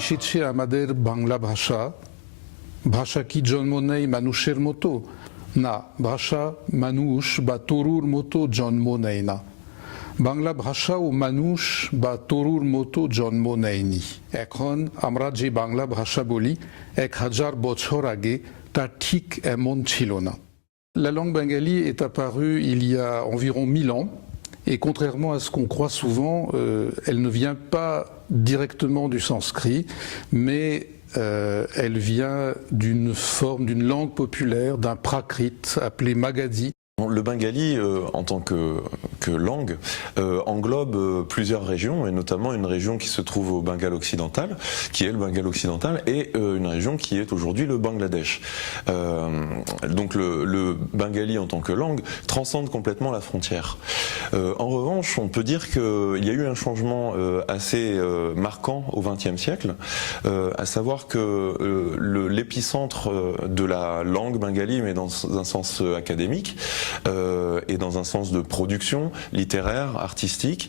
এসেছে আমাদের বাংলা ভাষা, ভাষা কি জন্ম নেয় মানুষের মতো? না, ভাষা মানুষ বা তরুর মতো জন্ম নেয় না। বাংলা ভাষা ও মানুষ বা তরুর মতো জন্ম নেয়নি। এখন আমরা যে বাংলা ভাষা বলি 1000 বছর আগে তা ঠিক এমন ছিল না। La langue bengali est apparue il y a environ 1000 ans et contrairement à ce qu'on croit souvent, elle ne vient pas directement du sanskrit, mais elle vient d'une forme, d'une langue populaire, d'un prakrit appelé Magadhi. Le bengali, en tant que langue, englobe plusieurs régions, et notamment une région qui se trouve au Bengale occidental, qui est le Bengale occidental, et une région qui est aujourd'hui le Bangladesh. Donc le bengali en tant que langue transcende complètement la frontière. En revanche, on peut dire qu'il y a eu un changement assez marquant au XXe siècle, à savoir que l'épicentre de la langue bengali, mais dans un sens académique, et dans un sens de production littéraire, artistique,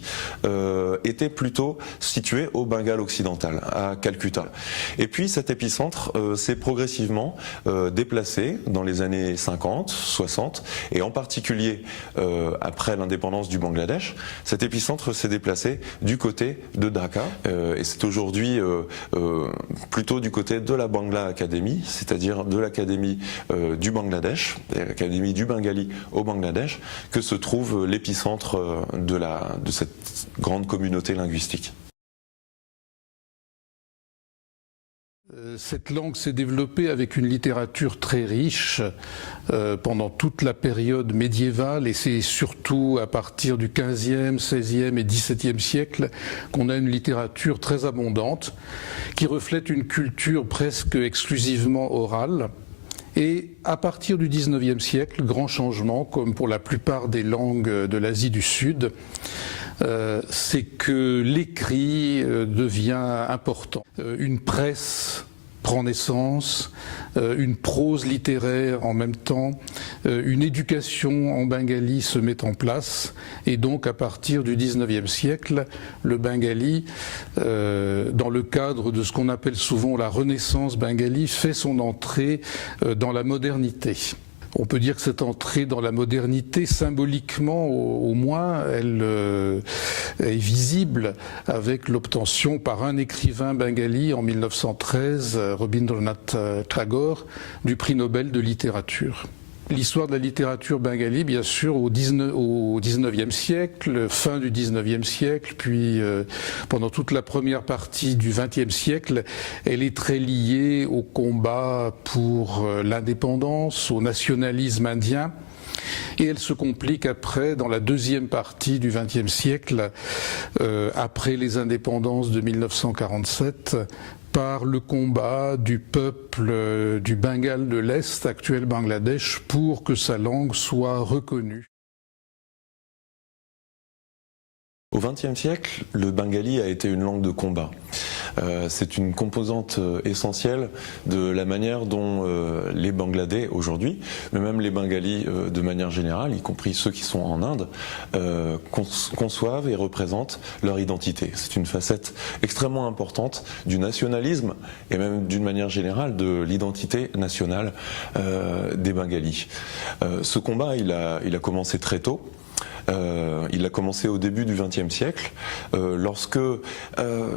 était plutôt situé au Bengale occidental, à Calcutta. Et puis cet épicentre s'est progressivement déplacé dans les années 50, 60, et en particulier après l'indépendance du Bangladesh, cet épicentre s'est déplacé du côté de Dhaka, et c'est aujourd'hui plutôt du côté de la Bangla Academy, c'est-à-dire de l'Académie du Bangladesh, l'Académie du Bengali au Bangladesh, que se trouve l'épicentre de cette grande communauté linguistique. Cette langue s'est développée avec une littérature très riche pendant toute la période médiévale, et c'est surtout à partir du 15e, 16e et 17e siècle qu'on a une littérature très abondante qui reflète une culture presque exclusivement orale. Et à partir du 19e siècle, grand changement, comme pour la plupart des langues de l'Asie du Sud, c'est que l'écrit devient important. Une presse prend naissance, une prose littéraire en même temps, une éducation en bengali se met en place, et donc à partir du 19e siècle, le bengali, dans le cadre de ce qu'on appelle souvent la Renaissance bengali, fait son entrée dans la modernité. On peut dire que cette entrée dans la modernité, symboliquement au moins, elle est visible avec l'obtention par un écrivain bengali en 1913, Rabindranath Tagore, du prix Nobel de littérature. L'histoire de la littérature bengali, bien sûr, au 19e siècle, fin du 19e siècle, puis pendant toute la première partie du 20e siècle, elle est très liée au combat pour l'indépendance, au nationalisme indien. Et elle se complique après, dans la deuxième partie du XXe siècle, après les indépendances de 1947, par le combat du peuple du Bengale de l'Est, actuel Bangladesh, pour que sa langue soit reconnue. Au XXe siècle, le bengali a été une langue de combat. C'est une composante essentielle de la manière dont les Bangladais aujourd'hui, mais même les Bengalis de manière générale, y compris ceux qui sont en Inde, conçoivent et représentent leur identité. C'est une facette extrêmement importante du nationalisme et même d'une manière générale de l'identité nationale des Bengalis. Ce combat, il a commencé très tôt. Il a commencé au début du XXe siècle, lorsque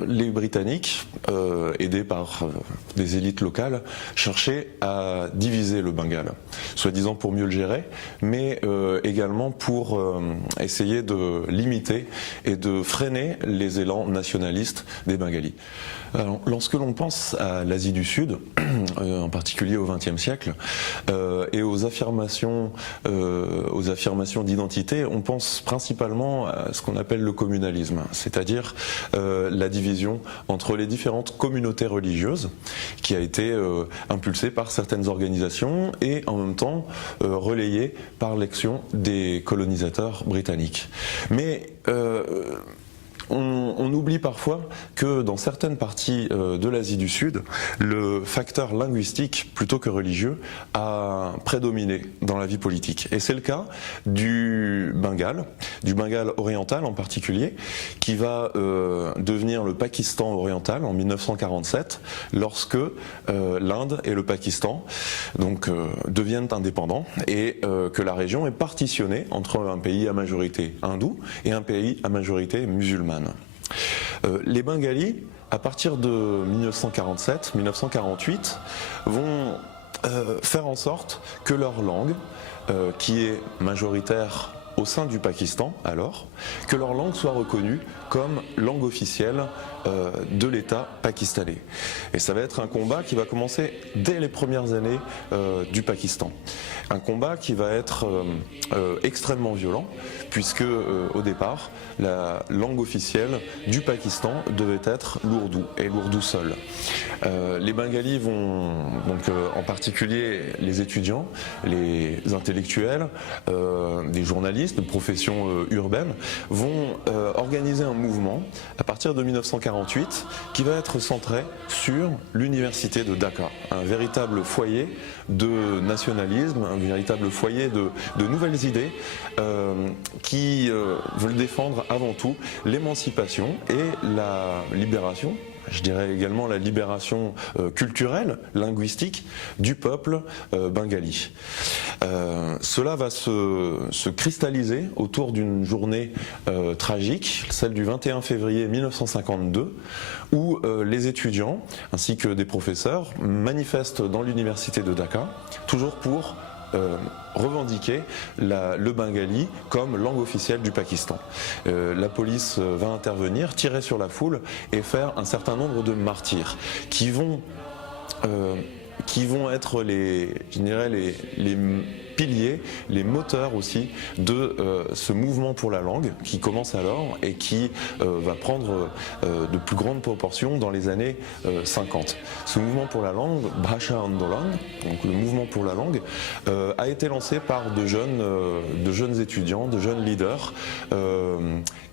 les Britanniques, aidés par des élites locales, cherchaient à diviser le Bengale, soi-disant pour mieux le gérer, mais également pour essayer de limiter et de freiner les élans nationalistes des Bengalis. Alors, lorsque l'on pense à l'Asie du Sud, en particulier au XXe siècle, et aux affirmations d'identité, on pense principalement à ce qu'on appelle le communalisme, c'est-à-dire la division entre les différentes communautés religieuses qui a été impulsée par certaines organisations et en même temps relayée par l'action des colonisateurs britanniques. Mais On oublie parfois que dans certaines parties de l'Asie du Sud, le facteur linguistique, plutôt que religieux, a prédominé dans la vie politique. Et c'est le cas du Bengale oriental en particulier, qui va devenir le Pakistan oriental en 1947, lorsque l'Inde et le Pakistan deviennent indépendants et que la région est partitionnée entre un pays à majorité hindoue et un pays à majorité musulmane. Les Bengalis, à partir de 1947-1948, vont faire en sorte que leur langue, qui est majoritaire au sein du Pakistan alors, que leur langue soit reconnue comme langue officielle de l'État pakistanais. Et ça va être un combat qui va commencer dès les premières années du Pakistan. Un combat qui va être extrêmement violent, puisque au départ, la langue officielle du Pakistan devait être l'ourdou, et l'ourdou seul. Les Bengalis vont, en particulier les étudiants, les intellectuels, des journalistes de profession urbaine, vont organiser un mouvement à partir de 1948 qui va être centré sur l'université de Dhaka, un véritable foyer de nationalisme, un véritable foyer de nouvelles idées qui veulent défendre avant tout l'émancipation et la libération, je dirais également la libération culturelle, linguistique du peuple bengali. Cela va se cristalliser autour d'une journée tragique, celle du 21 février 1952, où les étudiants ainsi que des professeurs manifestent dans l'université de Dhaka, toujours pour revendiquer le bengali comme langue officielle du Pakistan. La police va intervenir, tirer sur la foule et faire un certain nombre de martyrs qui vont être les piliers, les moteurs aussi de ce mouvement pour la langue qui commence alors et qui va prendre de plus grandes proportions dans les années 50. Ce mouvement pour la langue, Bhasha Andolan, donc le mouvement pour la langue, a été lancé par de jeunes étudiants, de jeunes leaders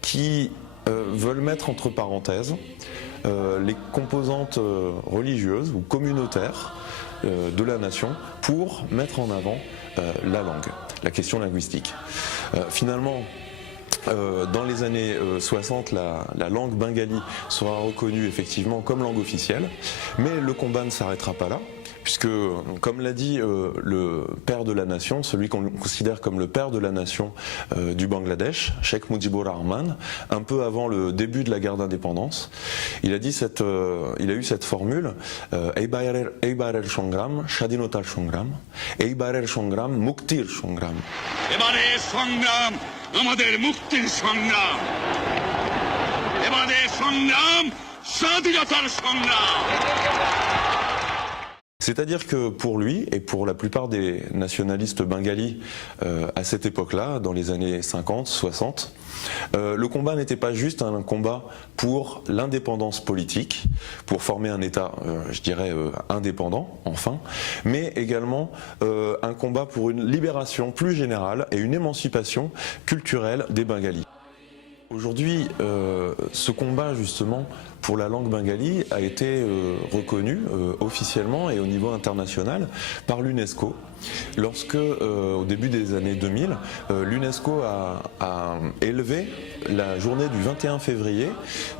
qui veulent mettre entre parenthèses les composantes religieuses ou communautaires de la nation pour mettre en avant la langue, la question linguistique. Finalement, dans les années 60, la langue bengali sera reconnue effectivement comme langue officielle, mais le combat ne s'arrêtera pas là, puisque, comme l'a dit le père de la nation, celui qu'on considère comme le père de la nation du Bangladesh, Sheikh Mujibur Rahman, un peu avant le début de la guerre d'indépendance, il a eu cette formule Eibar el Shongram, Shadinotar Shongram, Eibar el Shongram, Muktir Shongram. এবারে সংগ্রাম আমাদের মুক্তির সংগ্রাম এবারে সংগ্রাম স্বাধীনতার সংগ্রাম C'est-à-dire que pour lui et pour la plupart des nationalistes bengalis à cette époque-là, dans les années 50, 60, le combat n'était pas juste un combat pour l'indépendance politique, pour former un État, je dirais, indépendant, enfin, mais également un combat pour une libération plus générale et une émancipation culturelle des Bengalis. Aujourd'hui, ce combat justement pour la langue bengali a été reconnu officiellement et au niveau international par l'UNESCO. Lorsque, au début des années 2000, l'UNESCO a élevé la journée du 21 février,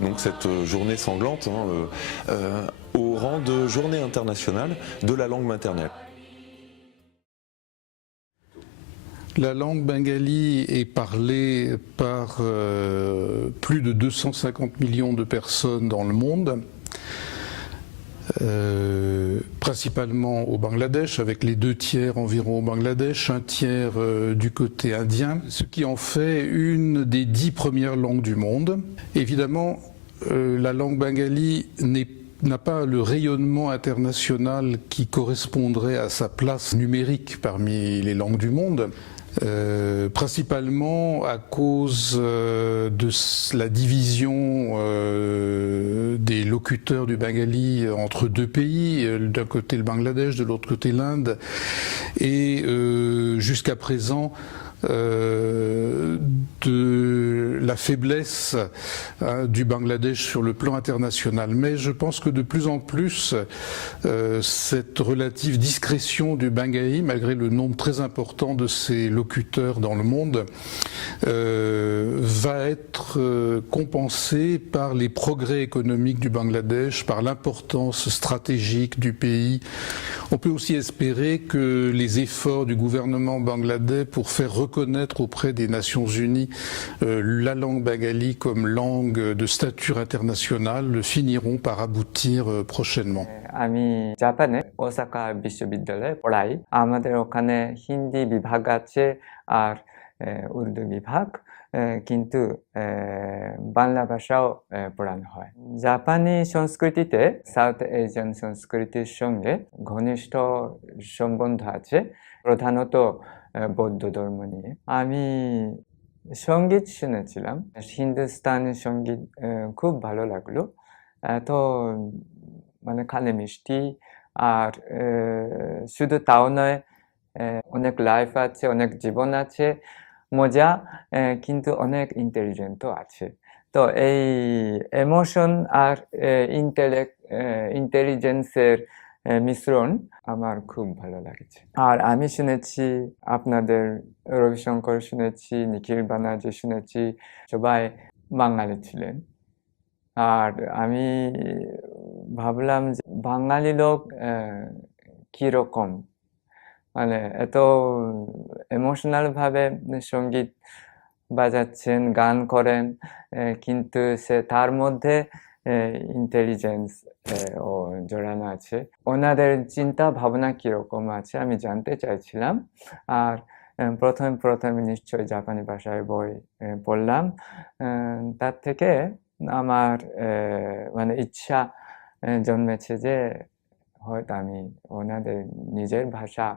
donc cette journée sanglante, au rang de journée internationale de la langue maternelle. La langue bengali est parlée par plus de 250 millions de personnes dans le monde, principalement au Bangladesh, avec les 2 tiers environ au Bangladesh, 1 tiers du côté indien, ce qui en fait une des 10 premières langues du monde. Évidemment, la langue bengali n'a pas le rayonnement international qui correspondrait à sa place numérique parmi les langues du monde. Principalement à cause de la division des locuteurs du bengali entre 2 pays, d'un côté le Bangladesh, de l'autre côté l'Inde, et jusqu'à présent de la faiblesse du Bangladesh sur le plan international. Mais je pense que de plus en plus, cette relative discrétion du bengali, malgré le nombre très important de ses locuteurs dans le monde, va être compensée par les progrès économiques du Bangladesh, par l'importance stratégique du pays. On peut aussi espérer que les efforts du gouvernement bangladais pour faire reconnaître auprès des Nations Unies la langue bengali comme langue de stature internationale finiront par aboutir prochainement. আমি জাপানে ওসাকা বিশ্ববিদ্যালয়ে পড়াই। আমাদের ওখানে হিন্দি বিভাগ আছে আর উর্দু বিভাগ, কিন্তু বাংলা ভাষাও পড়ানো হয়। জাপানি সংস্কৃতিতে সাউথ এশিয়ান সংস্কৃতির সঙ্গে ঘনিষ্ঠ সম্বন্ধ আছে, প্রধানত বৌদ্ধ ধর্ম নিয়ে। আমি সঙ্গীত শুনেছিলাম, হিন্দুস্তানি সঙ্গীত খুব ভালো লাগলো। এত মানে খালি মিষ্টি, আর শুধু তাও নয়, অনেক লাইফ আছে, অনেক জীবন আছে, মজা, কিন্তু অনেক ইন্টেলিজেন্টও আছে। তো এই ইমোশন আর ইন্টেলিজেন্সের মিশ্রণ আমার খুব ভালো লাগছে। আর আমি শুনেছি আপনাদের রবিশঙ্কর শুনেছি, নিখিল বানার্জি শুনেছি, সবাই বাঙালি ছিলেন। আর আমি ভাবলাম যে বাঙালি লোক কীরকম, মানে এত ইমোশনাল ভাবে সঙ্গীত বাজাচ্ছেন, গান করেন, কিন্তু তার মধ্যে ইন্টেলিজেন্স ও জড়ানো আছে। ওনাদের চিন্তা ভাবনা কীরকম আছে আমি জানতে চাইছিলাম। আর প্রথমে নিশ্চয়ই জাপানি ভাষায় বই পড়লাম। তার থেকে আমার মানে ইচ্ছা জন্মেছে যে হয়তো আমি ওনাদের নিজের ভাষা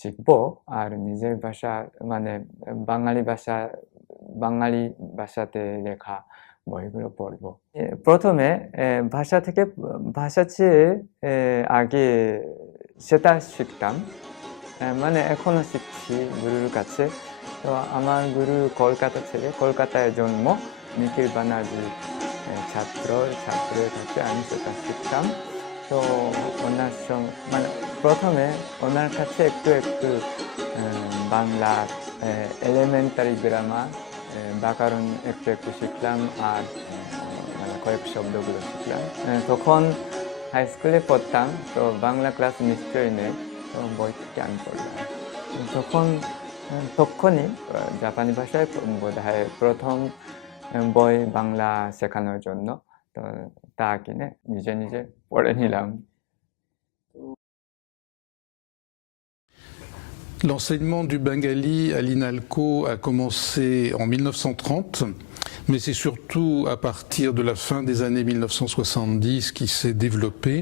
শিখবো, আর নিজের ভাষা মানে বাঙালি ভাষাতে লেখা বইগুলো পড়বো। প্রথমে ভাষা চেয়ে আগে সেটা শিখতাম, মানে এখনো শিখছি গুরুর কাছে। তো আমার গুরু কলকাতা ছেলে, কলকাতায় জন্ম, নিখিল বানার্জি ছাত্রের কাছে আমি সেটা শিখতাম। তো ওনার সঙ্গে মানে প্রথমে ওনার কাছে একটু বাংলার এলিমেন্টারি গ্রামার, ব্যাকরণ একটু শিখলাম, আর মানে কয়েক শব্দগুলো শিখলাম। তখন হাই স্কুলে পড়তাম, তো বাংলা ক্লাস নিশ্চয়ই নেই, তো বই থেকে আমি পড়লাম। তখনই জাপানি ভাষায় বোধহয় প্রথম বই বাংলা শেখানোর জন্য, তো তা কিনে নিজে পড়ে নিলাম। L'enseignement du bengali à l'INALCO a commencé en 1930, mais c'est surtout à partir de la fin des années 1970 qu'il s'est développé.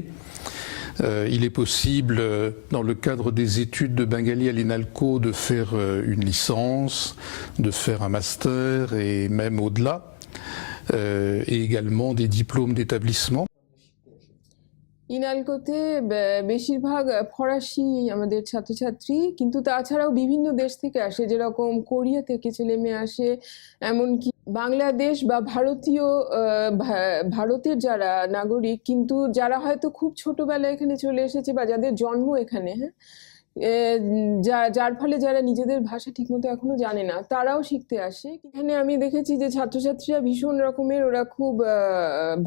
Il est possible, dans le cadre des études de bengali à l'INALCO, de faire une licence, de faire un master et même au-delà, et également des diplômes d'établissement. ইনালকোতে বেশিরভাগ ফরাসি আমাদের ছাত্রছাত্রী, কিন্তু তাছাড়াও বিভিন্ন দেশ থেকে আসে, যেরকম কোরিয়া থেকে ছেলে মেয়ে আসে, এমনকি বাংলাদেশ বা ভারতের যারা নাগরিক, কিন্তু যারা হয়তো খুব ছোটবেলায় এখানে চলে এসেছে বা যাদের জন্ম এখানে, হ্যাঁ, যার ফলে যারা নিজেদের ভাষা ঠিকমতো এখনো জানে না, তারাও শিখতে আসে। এখানে আমি দেখেছি যে ছাত্রছাত্রীরা ভীষণ রকমের, ওরা খুব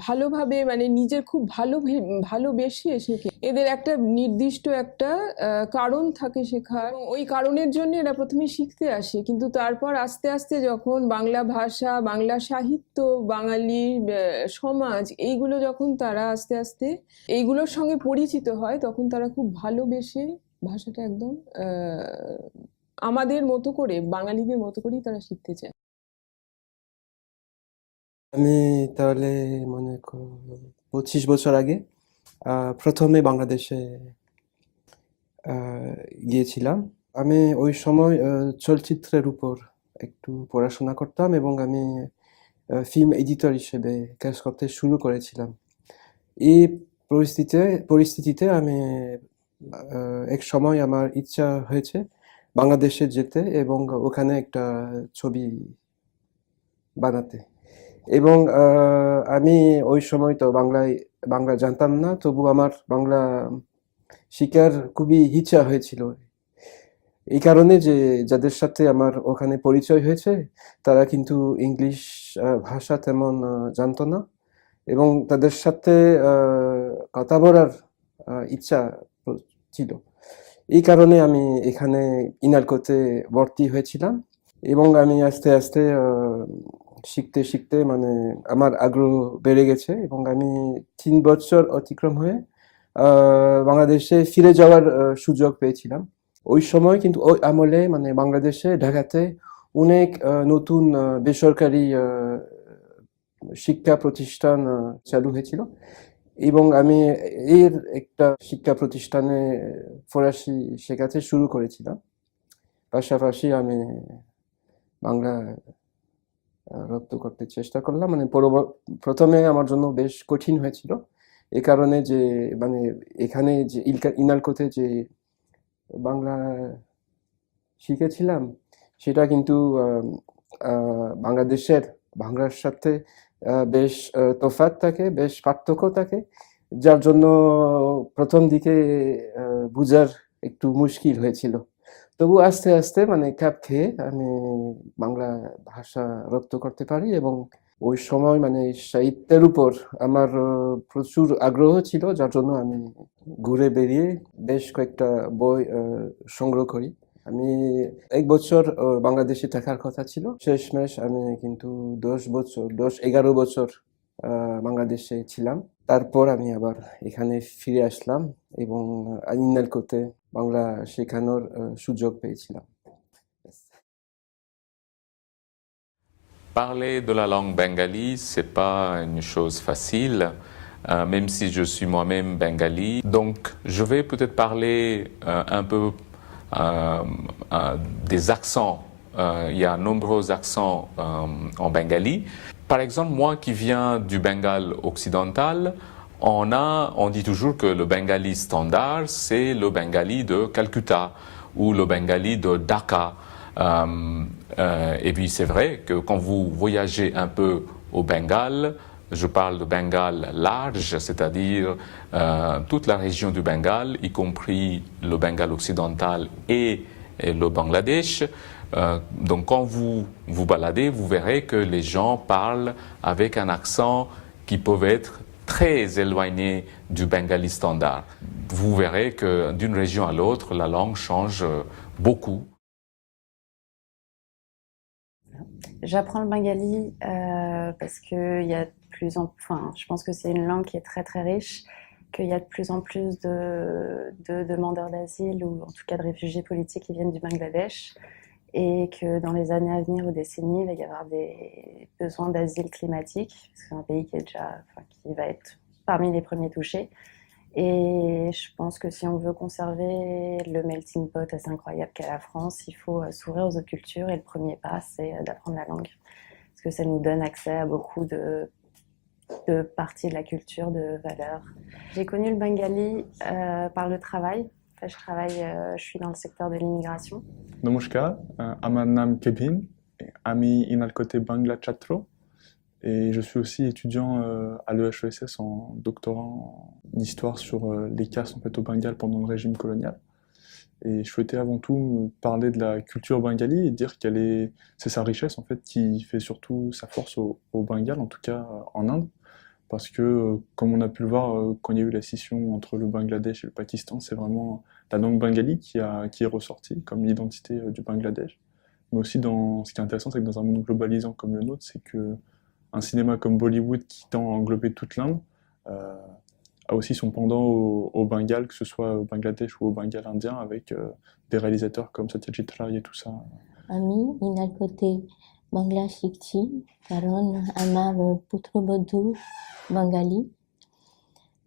ভালোভাবে, মানে নিজের খুব ভালোবেসে শেখে। এদের একটা নির্দিষ্ট একটা কারণ থাকে শেখার, ওই কারণের জন্য এরা প্রথমে শিখতে আসে। কিন্তু তারপর আস্তে আস্তে যখন বাংলা ভাষা, বাংলা সাহিত্য, বাঙালি সমাজ, এইগুলো যখন তারা আস্তে আস্তে এইগুলোর সঙ্গে পরিচিত হয়, তখন তারা খুব ভালোবেসে ভাষাটা একদম আমাদের মতো করে, বাঙালিদের মতো করেই তারা শিখতে চায়। আমি তাহলে মনে করো 25 বছর আগে প্রথমে বাংলাদেশে গিয়েছিলাম। আমি ওই সময় চলচ্চিত্রের উপর একটু পড়াশোনা করতাম, এবং আমি ফিল্ম এডিটর হিসেবে কাজ করতে শুরু করেছিলাম। এই পরিস্থিতিতে আমি এক সময় আমার ইচ্ছা হয়েছে বাংলাদেশে যেতে এবং ওখানে একটা ছবি বানাতে। এবং আমি ওই সময় তো বাংলা জানতাম না, তবু আমার বাংলা শিখার খুবই ইচ্ছা হয়েছিল। এই কারণে যে যাদের সাথে আমার ওখানে পরিচয় হয়েছে তারা কিন্তু ইংলিশ ভাষা তেমন জানতো না এবং তাদের সাথে কথা বলার ইচ্ছা ছিল। এই কারণে আমি এখানে ইনালকোতে ভর্তি হয়েছিলাম এবং আমি আস্তে আস্তে শিখতে শিখতে মানে আমার আগ্রহ বেড়ে গেছে এবং আমি 3 বছর অতিক্রম হয়ে বাংলাদেশে ফিরে যাওয়ার সুযোগ পেয়েছিলাম। ওই সময় কিন্তু ওই আমলে মানে বাংলাদেশে ঢাকাতে অনেক নতুন বেসরকারি শিক্ষা প্রতিষ্ঠান চালু হয়েছিল এবং আমি এর একটা শিক্ষা প্রতিষ্ঠানে ফরাসি শেখাতে শুরু করেছিলাম। পাশাপাশি আমি বাংলা রপ্ত করতে চেষ্টা করলাম। মানে প্রথমে আমার জন্য বেশ কঠিন হয়েছিল। এ কারণে যে মানে এখানে যে ইনালকোতে যে বাংলা শিখেছিলাম সেটা কিন্তু বাংলাদেশের বাংলার সাথে বেশ তফাৎ থাকে, বেশ পার্থক্য থাকে, যার জন্য প্রথম দিকে বুঝার একটু মুশকিল হয়েছিল। তবু আস্তে আস্তে মানে খাপ খেয়ে আমি বাংলা ভাষা রপ্ত করতে পারি এবং ওই সময় মানে সাহিত্যের উপর আমার প্রচুর আগ্রহ ছিল, যার জন্য আমি ঘুরে বেরিয়ে বেশ কয়েকটা বই সংগ্রহ করি। আমি 1 বছর বাংলাদেশে থাকার কথা ছিল, শেষমেশ আমি কিন্তু 10-11 বছর বাংলাদেশে ছিলাম। তারপর আমি আবার এখানে ফিরে আসলাম এবং ইনালকোতে বাংলা শেখানোর সুযোগ পেয়েছিলাম। Parler de la langue bengali, c'est pas une chose facile, même si je suis moi-même bengali. Donc, je vais peut-être parler un peu des accents. Il y a nombreux accents en bengali. Par exemple, moi qui viens du Bengale occidental, on dit toujours que le bengali standard, c'est le bengali de Calcutta ou le bengali de Dhaka. Et puis c'est vrai que quand vous voyagez un peu au Bengale, je parle de Bengale large, c'est-à-dire toute la région du Bengale, y compris le Bengale occidental et le Bangladesh. Donc quand vous vous baladez, vous verrez que les gens parlent avec un accent qui peut être très éloigné du bengali standard. Vous verrez que d'une région à l'autre, la langue change beaucoup. J'apprends le bengali parce que y a je pense que c'est une langue qui est très très riche, qu'il y a de plus en plus de demandeurs d'asile ou en tout cas de réfugiés politiques qui viennent du Bangladesh et que dans les années à venir ou décennies, il va y avoir des besoins d'asile climatique, parce que c'est un pays qui est qui va être parmi les premiers touchés. Et je pense que si on veut conserver le melting pot assez incroyable qu'est la France, il faut s'ouvrir aux autres cultures et le premier pas, c'est d'apprendre la langue. Parce que ça nous donne accès à beaucoup de parties de la culture, de valeurs. J'ai connu le bengali par le travail. Je suis dans le secteur de l'immigration. নমস্কার, আমার নাম কেভিন, আমি ইনালকোতে বাংলা ছাত্র et je suis aussi étudiant à l'EHESS en doctorat en histoire sur les castes en fait, au Bengale pendant le régime colonial. Et je souhaitais avant tout parler de la culture bengali et dire c'est sa richesse en fait qui fait surtout sa force au Bengale, en tout cas en Inde. Parce que, comme on a pu le voir quand il y a eu la scission entre le Bangladesh et le Pakistan, c'est vraiment la langue bengali qui est ressortie comme l'identité du Bangladesh. Mais aussi, ce qui est intéressant, c'est que dans un monde globalisant comme le nôtre, c'est qu'un cinéma comme Bollywood, qui tend à englober toute l'Inde, a aussi son pendant au Bengale, que ce soit au Bangladesh ou au Bengale indien, avec des réalisateurs comme Satyajit Ray et tout ça. আমি ইনালকোতে বাংলা শিখছি কারণ আমার পুত্রবধূ বাঙালি,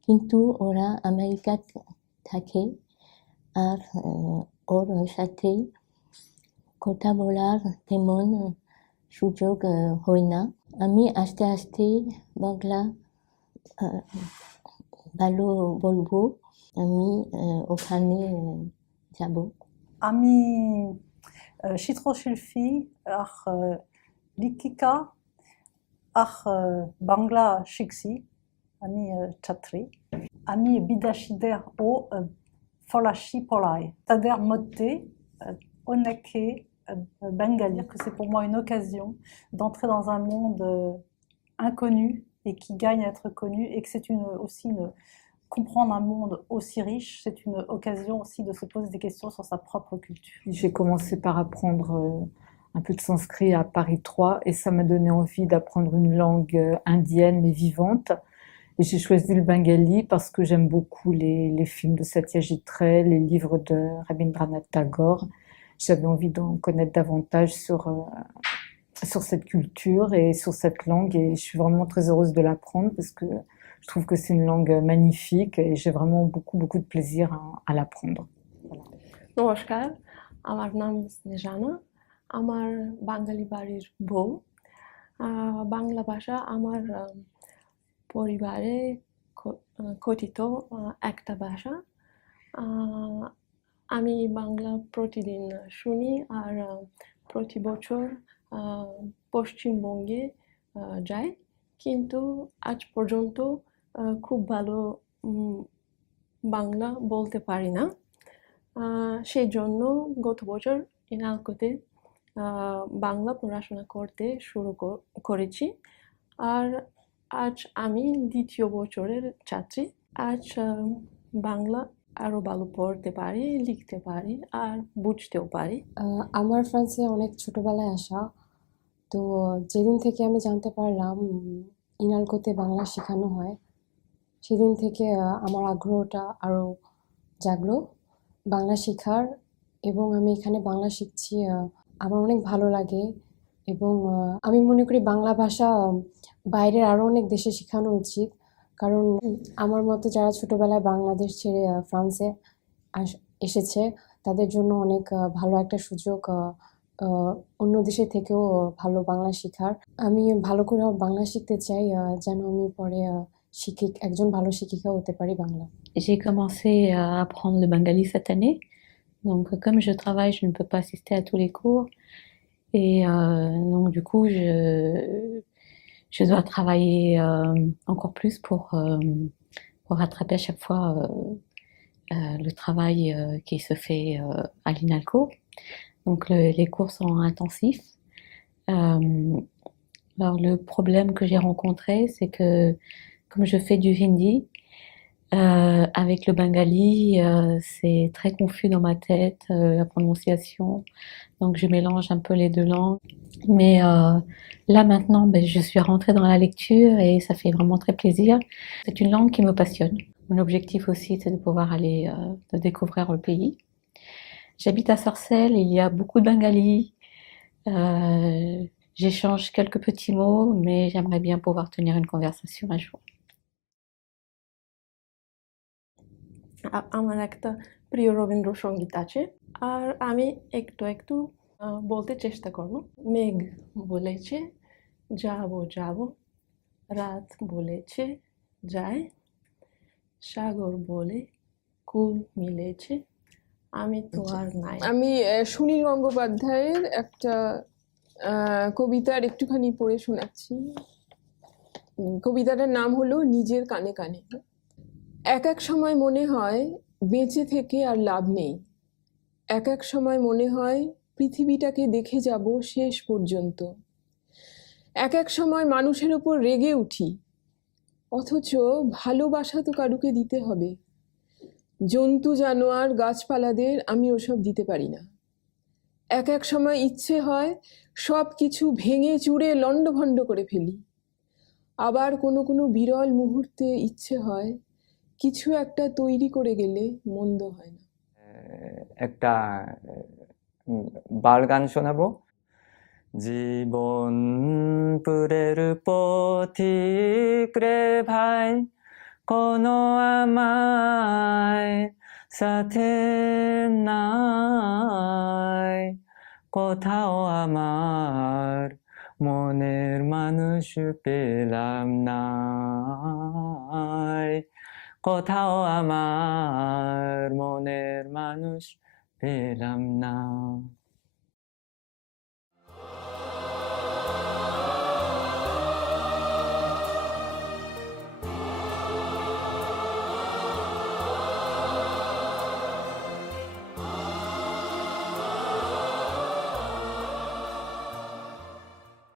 কিন্তু ওরা আমেরিকাতে থাকে আর ওর সাথে কথা বলার তেমন সুযোগ হয় না। আমি আস্তে আস্তে বাংলা ভালো বলবো, আমি ওখানে যাব। আমি চিত্রশিল্পী আর লেখিকা আর বাংলা শিখছি, আমি ছাত্রী। আমি বিদেশিদের ও ফরাসি পড়াই, তাদের মধ্যে অনেকে bengali, que c'est pour moi une occasion d'entrer dans un monde inconnu et qui gagne à être connu, et que c'est aussi comprendre un monde aussi riche, c'est une occasion aussi de se poser des questions sur sa propre culture. J'ai commencé par apprendre un peu de sanskrit à Paris 3 et ça m'a donné envie d'apprendre une langue indienne mais vivante. Et j'ai choisi le bengali parce que j'aime beaucoup les films de Satyajit Ray, les livres de Rabindranath Tagore. J'avais envie d'en connaître davantage sur cette culture et sur cette langue, et je suis vraiment très heureuse de l'apprendre parce que je trouve que c'est une langue magnifique et j'ai vraiment beaucoup de plaisir à l'apprendre. নমস্কার, আমার নাম স্নেহানা, আমার বাঙালি বাড়ির বউ। বাংলা ভাষা আমার পরিবারে কথিত একটা ভাষা। আমি বাংলা প্রতিদিন শুনি আর প্রতি বছর পশ্চিমবঙ্গে যাই, কিন্তু আজ পর্যন্ত খুব ভালো বাংলা বলতে পারি না। সেই জন্য গত বছর ইনালকোতে বাংলা পড়াশোনা করতে শুরু করেছি, আর আজ আমি দ্বিতীয় বছরের ছাত্রী। আজ বাংলা আরও ভালো পড়তে পারি, লিখতে পারি আর বুঝতেও পারি। আমার ফ্রান্সে অনেক ছোটবেলায় আসা, তো যেদিন থেকে আমি জানতে পারলাম ইনালকোতে বাংলা শেখানো হয়, সেদিন থেকে আমার আগ্রহটা আরও জাগলো বাংলা শেখার, এবং আমি এখানে বাংলা শিখছি। আমার অনেক ভালো লাগে এবং আমি মনে করি বাংলা ভাষা বাইরের আরও অনেক দেশে শেখানো উচিত, কারণ আমার মতো যারা ছোটবেলায় বাংলাদেশ ছেড়ে ফ্রান্সে এসেছে তাদের জন্য অনেক ভালো একটা সুযোগ অন্য দেশে থেকেও ভালো বাংলা শেখার। আমি ভালো করে বাংলা শিখতে চাই যেন আমি পরে একজন ভালো শিক্ষিকা হতে পারি Bangla. J'ai commencé à apprendre le bengali cette année. Donc, comme je travaille, je ne peux pas assister à tous les cours. Et donc, du coup, je dois travailler encore plus pour rattraper à chaque fois le travail qui se fait à l'INALCO. Donc, les cours sont intensifs. Alors, le problème que j'ai rencontré, c'est que comme je fais du hindi, avec le bengali, c'est très confus dans ma tête, la prononciation. Donc je mélange un peu les deux langues. Mais là maintenant, je suis rentrée dans la lecture et ça fait vraiment très plaisir. C'est une langue qui me passionne. Mon objectif aussi, c'est de pouvoir aller de découvrir le pays. J'habite à Sarcelles, il y a beaucoup de bengali. J'échange quelques petits mots, mais j'aimerais bien pouvoir tenir une conversation un jour. আমার একটা প্রিয় রবীন্দ্রসঙ্গীত আছে, আর আমি একটু বলতে চেষ্টা করব। মেঘ বলেছে যাবো যাবো, রাত বলেছে যায়, সাগর বলে কুল মিলেছে, আমি তো আর নাই। আমি সুনীল গঙ্গোপাধ্যায়ের একটা কবিতার একটুখানি পড়ে শোনাচ্ছি। কবিতাটার নাম হলো নিজের কানে কানে। এক সময় মনে হয় বেঁচে থেকে আর লাভ নেই, এক সময় মনে হয় পৃথিবীটাকে দেখে যাব শেষ পর্যন্ত, এক সময় মানুষের ওপর রেগে উঠি, অথচ ভালোবাসা তো কারুকে দিতে হবে। জন্তু জানোয়ার গাছপালাদের আমি ওসব দিতে পারি না। এক সময় ইচ্ছে হয় সব কিছু ভেঙে চুড়ে লণ্ডভণ্ড করে ফেলি, আবার কোনো বিরল মুহূর্তে ইচ্ছে হয় কিছু একটা তৈরি করে গেলে মন্দ হয় না। একটা বাউল গান শোনাবো। জীবন পুরের পথিক রে ভাই, কোনো আমায় সাথে নাই, কোথাও আমার মনের মানুষ পেলাম না, কোথাও আমার মনের মানুষ পেলাম না